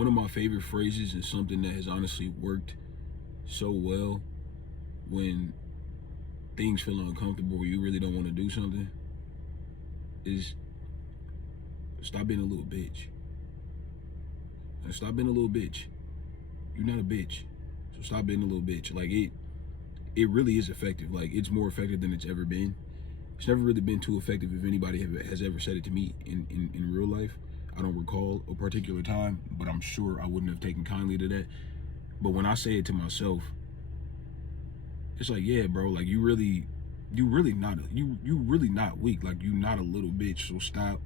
one of my favorite phrases and something that has honestly worked so well when things feel uncomfortable or you really don't want to do something is stop being a little bitch. And stop being a little bitch. You're not a bitch. So stop being a little bitch. Like it really is effective. Like it's more effective than it's ever been. It's never really been too effective if anybody has ever said it to me in real life. I don't recall a particular time, but I'm sure I wouldn't have taken kindly to that. But when I say it to myself, it's like, yeah, bro, like you really not weak. Like you not a little bitch. So stop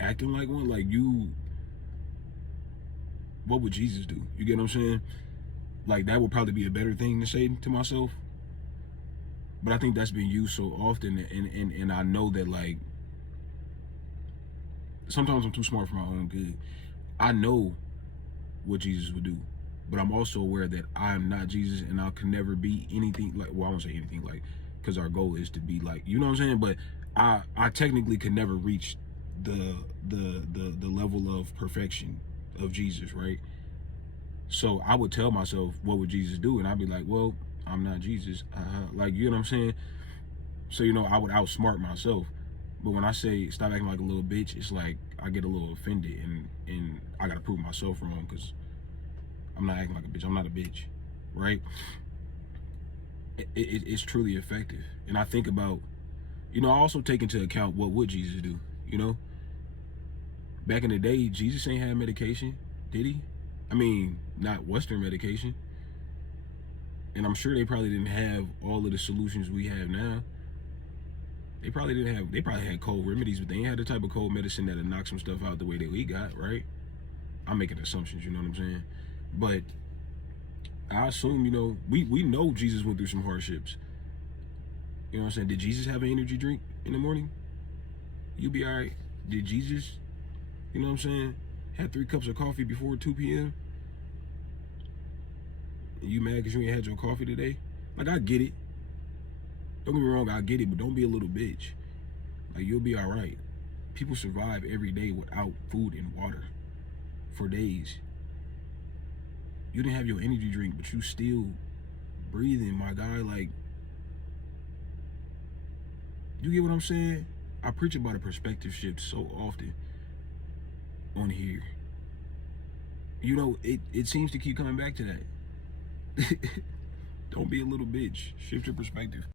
acting like one. Like what would Jesus do? You get what I'm saying? Like that would probably be a better thing to say to myself. But I think that's been used so often, and I know that like sometimes I'm too smart for my own good. I know what Jesus would do, but I'm also aware that I'm not Jesus, and I can never be anything like. Well, I won't say anything like, because our goal is to be like, you know what I'm saying. But I technically could never reach the level of perfection of Jesus, right? So I would tell myself, what would Jesus do? And I'd be like, well, I'm not Jesus. Like, you know what I'm saying? So, you know, I would outsmart myself. But when I say stop acting like a little bitch, it's like I get a little offended and I got to prove myself wrong because I'm not acting like a bitch. I'm not a bitch, right? It's truly effective. And I think about, you know, I also take into account what would Jesus do, you know? Back in the day, Jesus ain't had medication, did he? I mean, not Western medication. And I'm sure they probably didn't have all of the solutions we have now. They probably had cold remedies, but they ain't had the type of cold medicine that'll knock some stuff out the way that we got, right? I'm making assumptions, you know what I'm saying? But I assume, you know, we know Jesus went through some hardships. You know what I'm saying? Did Jesus have an energy drink in the morning? You be all right. Did Jesus, you know what I'm saying, had 3 cups of coffee before 2 p.m.? You mad because you ain't had your coffee today? Like, I get it. Don't get me wrong, I get it, but don't be a little bitch. Like, you'll be all right. People survive every day without food and water for days. You didn't have your energy drink, but you still breathing, my guy. Like, you get what I'm saying? I preach about a perspective shift so often on here. You know, it seems to keep coming back to that. Don't be a little bitch. Shift your perspective.